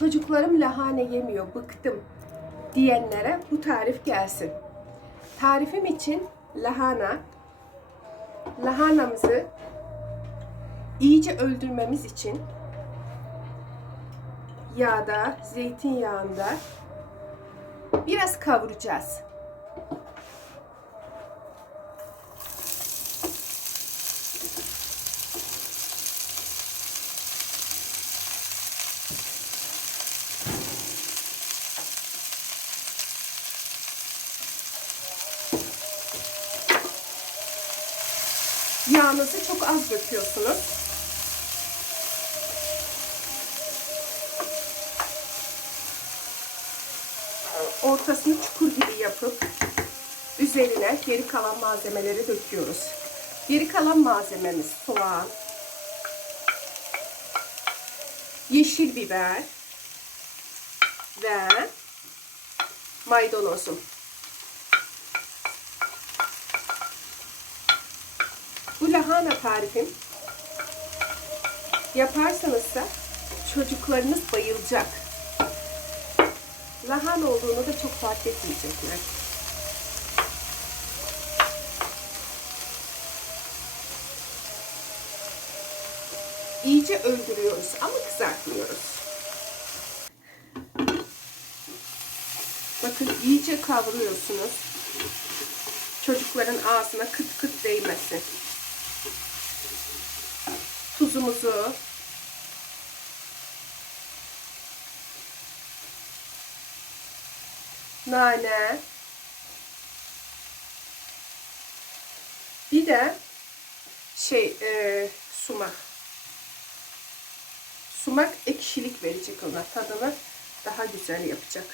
Çocuklarım lahane yemiyor, bıktım diyenlere bu tarif gelsin. Tarifim için lahana, lahanamızı iyice öldürmemiz için yağda, zeytinyağında biraz kavuracağız. Yağınızı çok az döküyorsunuz. Ortasını çukur gibi yapıp üzerine geri kalan malzemeleri döküyoruz. Geri kalan malzememiz soğan, yeşil biber ve maydanozum. Lahana tarifim yaparsanızsa çocuklarınız bayılacak. Lahana olduğunu da çok fark etmeyecekler. İyice öldürüyoruz ama kızartmıyoruz. Bakın iyice kavuruyorsunuz. Çocukların ağzına kıt kıt değmesin tuzumuzu nane. Bir de şey e, sumak. Sumak ekşilik verecek ona. Tadını daha güzel yapacak.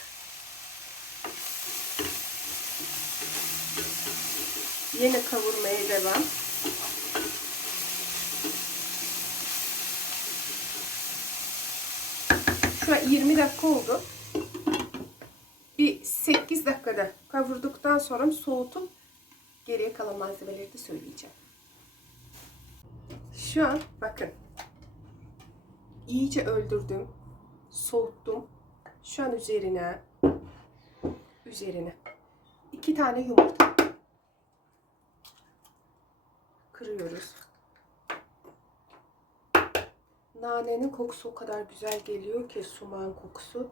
Yine kavurmaya devam Şu an 20 dakika oldu. Bir 8 dakikada kavurduktan sonra soğutup geriye kalan malzemeleri de söyleyeceğim. Şu an bakın. iyice öldürdüm. Soğuttum. Şu an üzerine üzerine iki tane yumurta kırıyoruz. Nanenin kokusu o kadar güzel geliyor ki suman kokusu.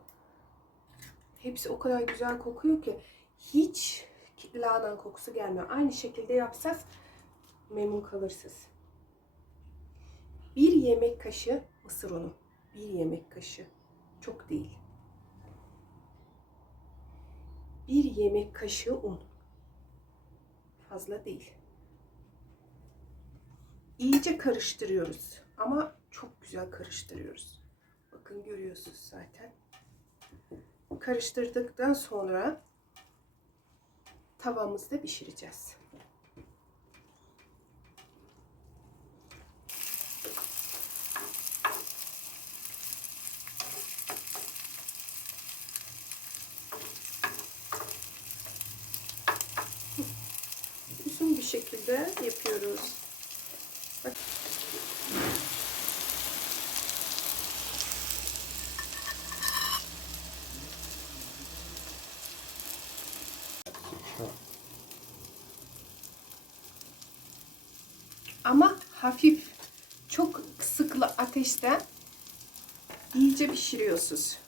Hepsi o kadar güzel kokuyor ki hiç lahana kokusu gelmiyor. Aynı şekilde yapsanız memnun kalırsınız. Bir yemek kaşığı mısır unu. Bir yemek kaşığı. Çok değil. Bir yemek kaşığı un. Fazla değil. İyice karıştırıyoruz. Ama çok güzel karıştırıyoruz. Bakın görüyorsunuz zaten. Karıştırdıktan sonra tavamızda pişireceğiz. Uzun bir şekilde yapıyoruz. Bak. Ama hafif, çok kısıklı ateşte iyice pişiriyorsunuz.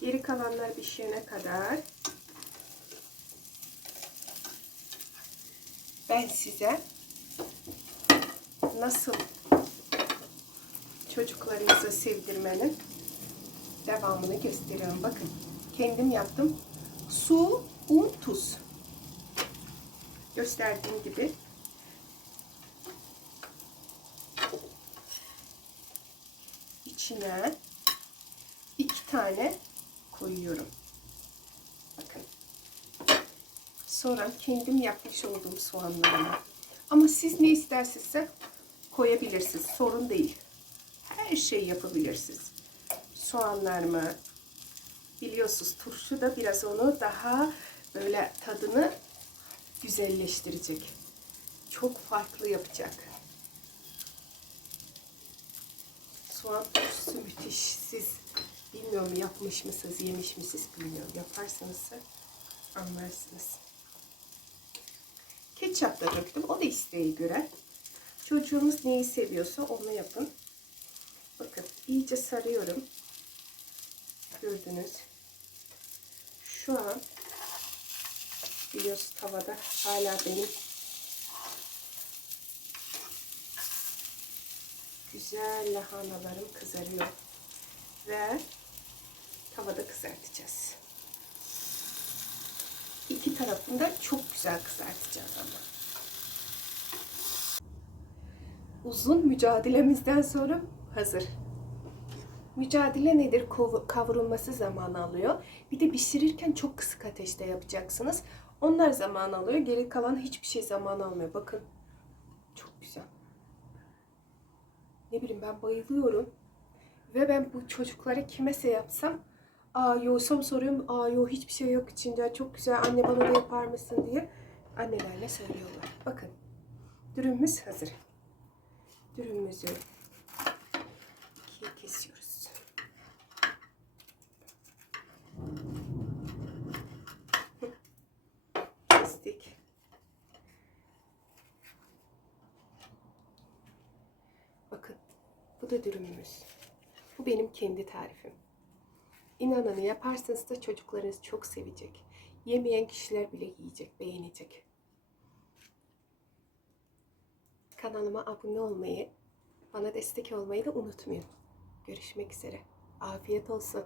Geri kalanlar pişene kadar ben size nasıl çocuklarınızı sevdirmenin devamını gösteriyorum. Bakın kendim yaptım. Su, un, tuz. Gösterdiğim gibi. İçine iki tane koyuyorum. Bakın. Sonra kendim yapmış olduğum soğanlarımı. Ama siz ne isterseniz koyabilirsiniz. Sorun değil. Her şey yapabilirsiniz. Soğanlarımı biliyorsunuz turşu da biraz onu daha böyle tadını güzelleştirecek. Çok farklı yapacak. soğan turşusu müthiş. Siz bilmiyorum yapmış mısınız, yemiş misiniz bilmiyorum. Yaparsanız anlarsınız. Ketçap da döktüm. O da isteğe göre. Çocuğunuz neyi seviyorsa onu yapın. Bakın iyice sarıyorum. Gördünüz. Şu an biliyorsunuz tavada hala benim güzel lahanalarım kızarıyor. Ve tavada kızartacağız. İki tarafını da çok güzel kızartacağız ama. Uzun mücadelemizden sonra hazır. Mücadele nedir? Kavrulması zaman alıyor. Bir de pişirirken çok kısık ateşte yapacaksınız. Onlar zaman alıyor. Geri kalan hiçbir şey zaman almıyor. Bakın. Çok güzel. Ne bileyim ben bayılıyorum. Ve ben bu çocuklara kimese yapsam Aa yoğsam soruyorum. Aa yo hiçbir şey yok içinde. Çok güzel. Anne bana da yapar mısın diye annelerle söylüyorlar. Bakın. Dürümümüz hazır. Dürümümüzü Kestik. Bakın. Bu da dürümümüz. Bu benim kendi tarifim. İnanın yaparsanız da çocuklarınız çok sevecek. Yemeyen kişiler bile yiyecek, beğenecek. Kanalıma abone olmayı, bana destek olmayı da unutmayın. Görüşmek üzere. Afiyet olsun.